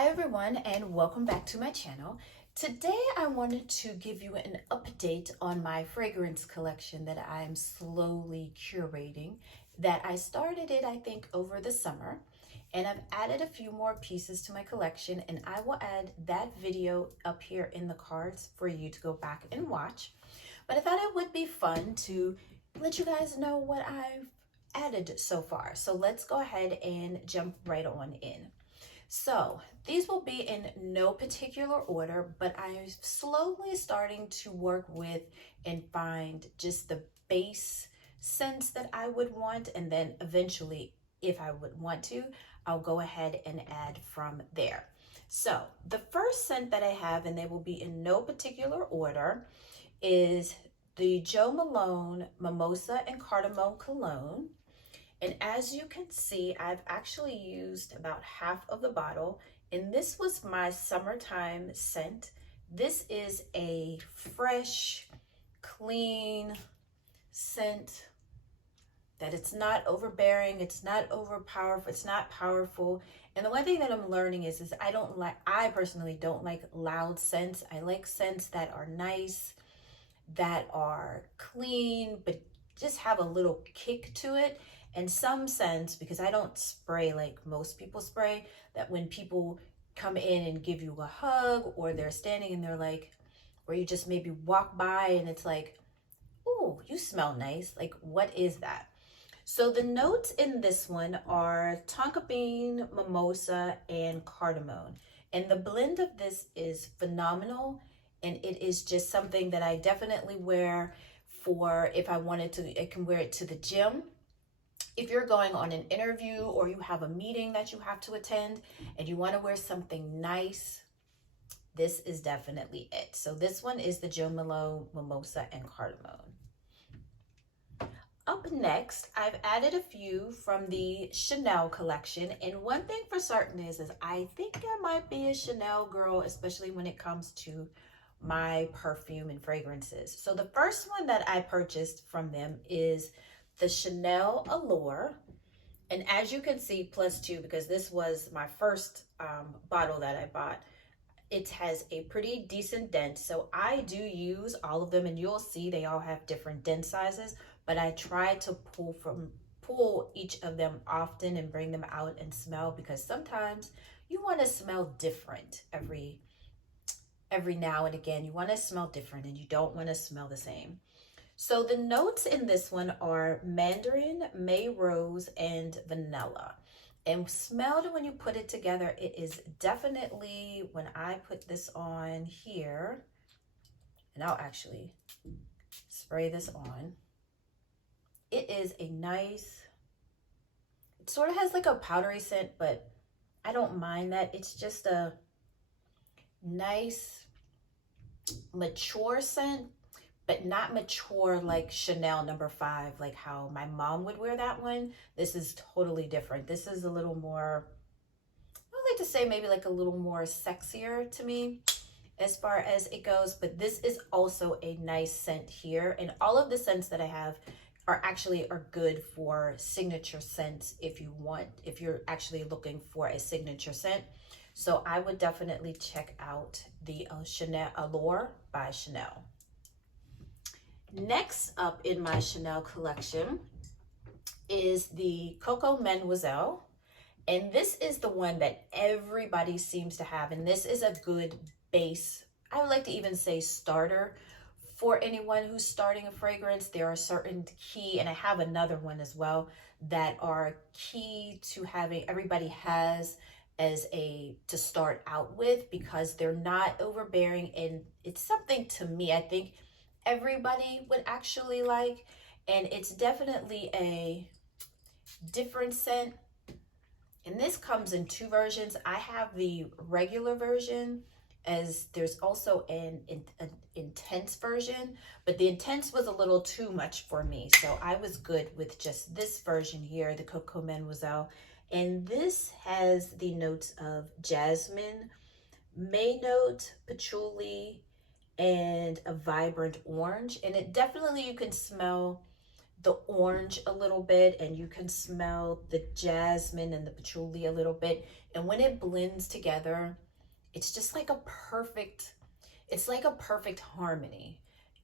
Hi everyone, and welcome back to my channel. Today I wanted to give you an update on my fragrance collection that I'm slowly curating. That I started it, I think, over the summer, and I've added a few more pieces to my collection, and I will add that video up here in the cards for you to go back and watch. But I thought it would be fun to let you guys know what I've added so far. So let's go ahead and jump right on in. So these will be in no particular order, but I'm slowly starting to work with and find just the base scents that I would want. And then eventually, if I would want to, I'll go ahead and add from there. So the first scent that I have, and they will be in no particular order, is the Jo Malone Mimosa and Cardamom Cologne. And as you can see, I've actually used about half of the bottle, and this was my summertime scent. This is a fresh, clean scent that it's not overbearing, it's not overpowerful, it's not powerful. And the one thing that I'm learning is I personally don't like loud scents. I like scents that are nice, that are clean, but just have a little kick to it. And some scents, because I don't spray like most people spray, that when people come in and give you a hug, or they're standing and they're like, or you just maybe walk by and it's like, oh, you smell nice. Like, what is that? So the notes in this one are tonka bean, mimosa, and cardamom. And the blend of this is phenomenal. And it is just something that I definitely wear for, if I wanted to, I can wear it to the gym. If you're going on an interview or you have a meeting that you have to attend and you want to wear something nice, this is definitely it. So this one is the Jo Malone Mimosa and Cardamom. Up next, I've added a few from the Chanel collection. And one thing for certain is I think I might be a Chanel girl, especially when it comes to my perfume and fragrances. So the first one that I purchased from them is the Chanel Allure. And as you can see, +2, because this was my first bottle that I bought. It has a pretty decent dent. So I do use all of them, and you'll see they all have different dent sizes, but I try to pull each of them often and bring them out and smell, because sometimes you want to smell different every now and again. You want to smell different and you don't want to smell the same. So the notes in this one are mandarin, May rose, and vanilla. And smelled when you put it together, it is definitely, when I put this on here, and I'll actually spray this on, it is a nice, it sort of has like a powdery scent, but I don't mind that. It's just a nice, mature scent, but not mature like Chanel No. 5, like how my mom would wear that one. This is totally different. This is a little more, I would like to say maybe like a little more sexier to me as far as it goes, but this is also a nice scent here. And all of the scents that I have are good for signature scents if you're actually looking for a signature scent. So I would definitely check out the Chanel Allure by Chanel. Next up in my Chanel collection is the Coco Mademoiselle. And this is the one that everybody seems to have. And this is a good base, I would like to even say starter, for anyone who's starting a fragrance. There are certain key, and I have another one as well, that are key to having, everybody has as to start out with, because they're not overbearing. And it's something, to me, I think everybody would actually like, and it's definitely a different scent. And this comes in 2 versions. I have the regular version, as there's also an intense version, but the intense was a little too much for me, so I was good with just this version here, the Coco Mademoiselle. And this has the notes of jasmine, may note, patchouli, and a vibrant orange. And it definitely, you can smell the orange a little bit, and you can smell the jasmine and the patchouli a little bit. And when it blends together, it's just like a perfect, it's like a perfect harmony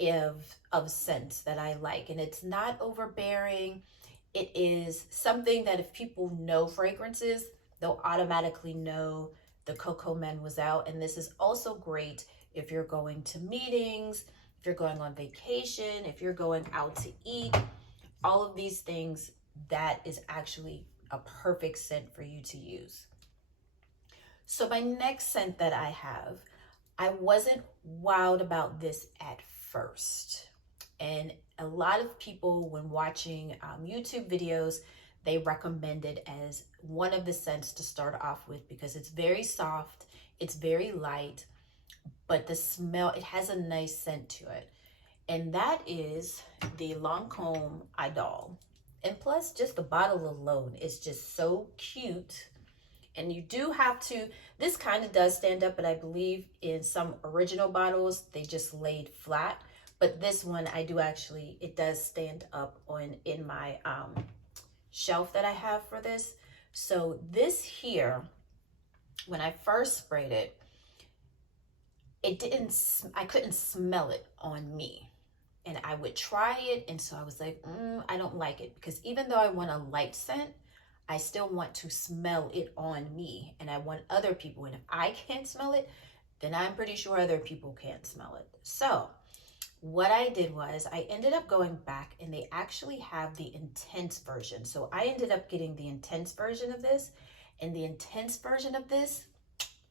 of scents that I like. And it's not overbearing. It is something that if people know fragrances, they'll automatically know the Coco Mademoiselle. And this is also great if you're going to meetings, if you're going on vacation, if you're going out to eat, all of these things, that is actually a perfect scent for you to use. So my next scent that I have, I wasn't wowed about this at first. And a lot of people, when watching YouTube videos, they recommend it as one of the scents to start off with because it's very soft, it's very light, but the smell, it has a nice scent to it. And that is the Lancome Idole. And plus, just the bottle alone is just so cute. And you do have to, this kind of does stand up, but I believe in some original bottles, they just laid flat. But this one, I do actually, it does stand up on in my shelf that I have for this. So this here, when I first sprayed it, I couldn't smell it on me. And I would try it, and so I was like, I don't like it. Because even though I want a light scent, I still want to smell it on me, and I want other people. And if I can't smell it, then I'm pretty sure other people can't smell it. So what I did was I ended up going back, and they actually have the intense version. So I ended up getting the intense version of this, and the intense version of this,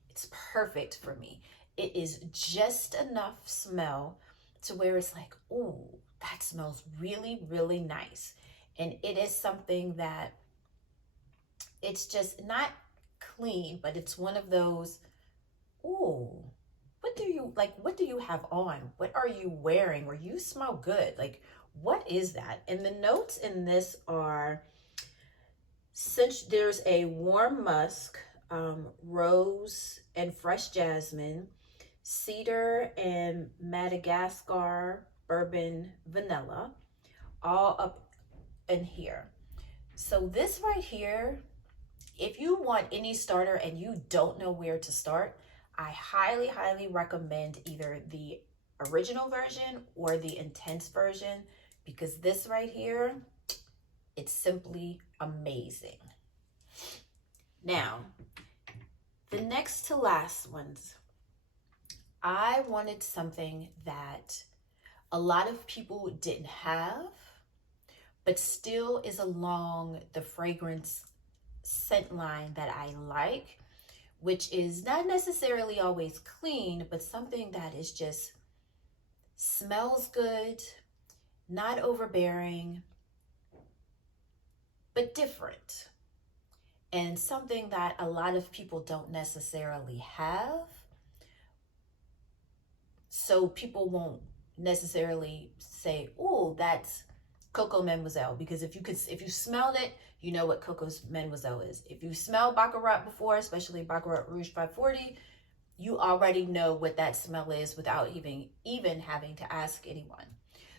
it's perfect for me. It is just enough smell to where it's like, ooh, that smells really, really nice. And it is something that it's just not clean, but it's one of those, ooh, what do you have on? What are you wearing? Or you smell good. Like, what is that? And the notes in this are, since there's a warm musk, rose and fresh jasmine, cedar and Madagascar bourbon vanilla, all up in here. So this right here, if you want any starter and you don't know where to start, I highly, highly recommend either the original version or the intense version, because this right here, it's simply amazing. Now, the next to last ones, I wanted something that a lot of people didn't have, but still is along the fragrance scent line that I like, which is not necessarily always clean, but something that is just smells good, not overbearing, but different. And something that a lot of people don't necessarily have. So people won't necessarily say, oh, that's Coco Mademoiselle, because if you smelled it, you know what Coco Mademoiselle is. If you smelled Baccarat before, especially Baccarat Rouge 540, you already know what that smell is without even having to ask anyone.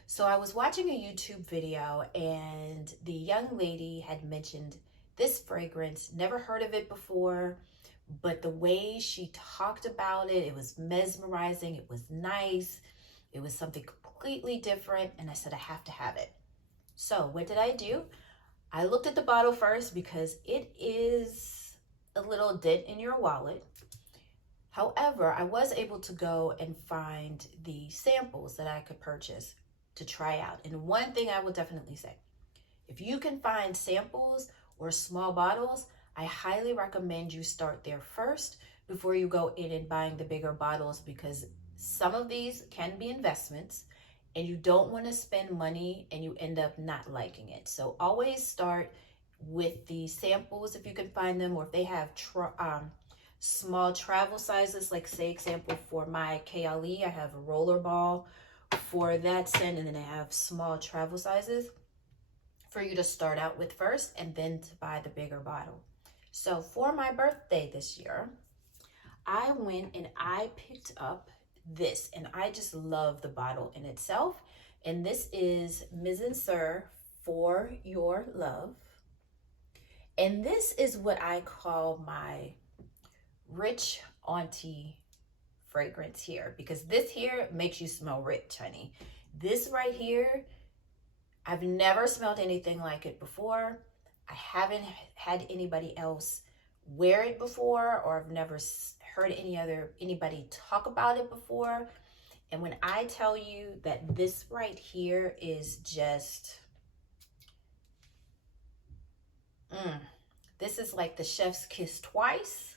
So I was watching a YouTube video, and the young lady had mentioned this fragrance, never heard of it before, but the way she talked about it, it was mesmerizing, it was nice, it was something completely different, and I said, I have to have it. So what did I do? I looked at the bottle first because it is a little dent in your wallet. However, I was able to go and find the samples that I could purchase to try out. And one thing I will definitely say, if you can find samples or small bottles, I highly recommend you start there first before you go in and buying the bigger bottles, because some of these can be investments and you don't want to spend money and you end up not liking it. So always start with the samples if you can find them, or if they have small travel sizes, like say example for my KLE, I have a roller ball for that scent, and then I have small travel sizes for you to start out with first and then to buy the bigger bottle. So for my birthday this year, I went and I picked up this, and I just love the bottle in itself. And this is Mizensir-For For Your Love. And this is what I call my rich auntie fragrance here, because this here makes you smell rich, honey. This right here, I've never smelled anything like it before. I haven't had anybody else wear it before, or I've never heard anybody talk about it before. And when I tell you that this right here is just, this is like the chef's kiss twice.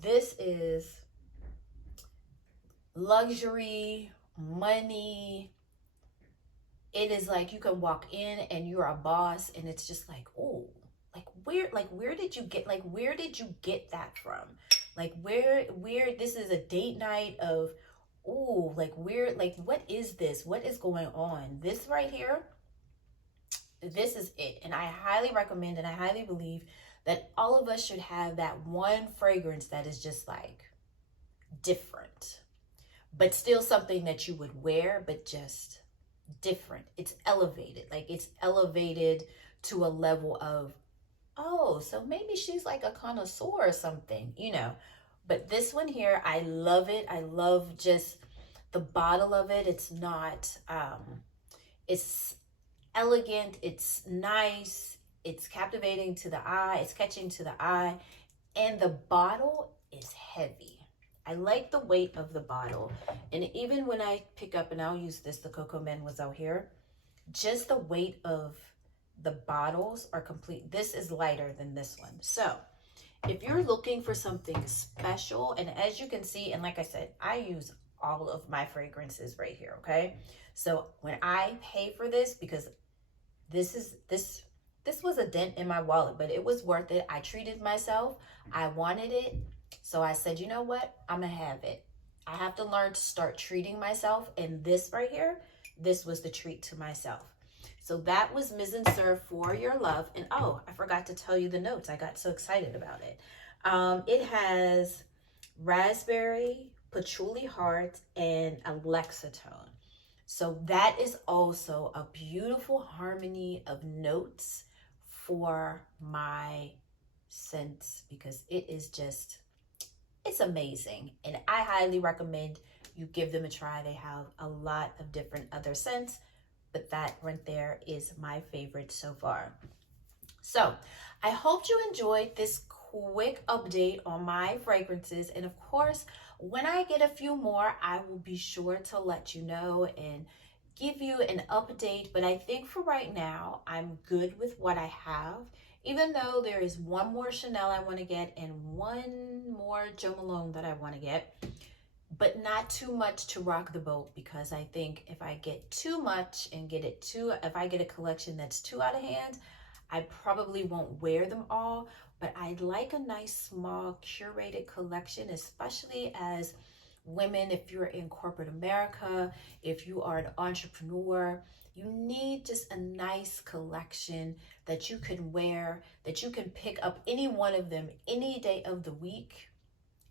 This is luxury, money. It is like you can walk in and you're a boss, and it's just like, oh, where did you get that from? Like where this is a date night of, oh, what is this? What is going on? This right here, this is it. And I highly recommend and I highly believe that all of us should have that one fragrance that is just like different, but still something that you would wear, but just different. It's elevated. Like it's elevated to a level of, oh, so maybe she's like a connoisseur or something, you know. But this one here, I love it. I love just the bottle of it. It's not, it's elegant. It's nice. It's captivating to the eye. It's catching to the eye. And the bottle is heavy. I like the weight of the bottle. And even when I pick up, and I'll use this, the Coco Mademoiselle here, just the weight of the bottles are complete. This is lighter than this one. So if you're looking for something special, and as you can see, and like I said, I use all of my fragrances right here, okay? So when I pay for this, because this was a dent in my wallet, but it was worth it. I treated myself. I wanted it. So I said, you know what? I'm going to have it. I have to learn to start treating myself. And this right here, this was the treat to myself. So that was Mizensir-For Your Love. And oh, I forgot to tell you the notes. I got so excited about it. It has raspberry, patchouli heart, and a Lexitone. So that is also a beautiful harmony of notes for my scents, because it is just, it's amazing. And I highly recommend you give them a try. They have a lot of different other scents, but that right there is my favorite so far. So I hope you enjoyed this quick update on my fragrances. And of course, when I get a few more, I will be sure to let you know and give you an update. But I think for right now, I'm good with what I have, even though there is one more Chanel I want to get and one more Jo Malone that I want to get, but not too much to rock the boat, because I think if I get too much and if I get a collection that's too out of hand, I probably won't wear them all. But I'd like a nice small curated collection, especially as women. If you're in corporate America, if you are an entrepreneur, you need just a nice collection that you can wear, that you can pick up any one of them any day of the week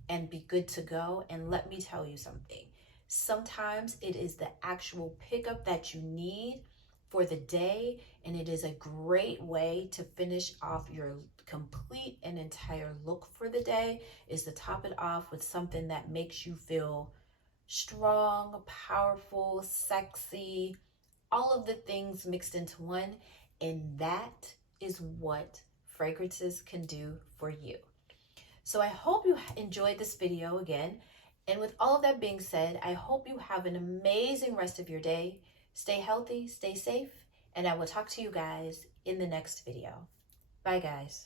and be good to go. And let me tell you something. Sometimes it is the actual pickup that you need for the day, and it is a great way to finish off your complete and entire look for the day, is to top it off with something that makes you feel strong, powerful, sexy, all of the things mixed into one. And that is what fragrances can do for you. So I hope you enjoyed this video again. And with all of that being said, I hope you have an amazing rest of your day. Stay healthy, stay safe, and I will talk to you guys in the next video. Bye, guys.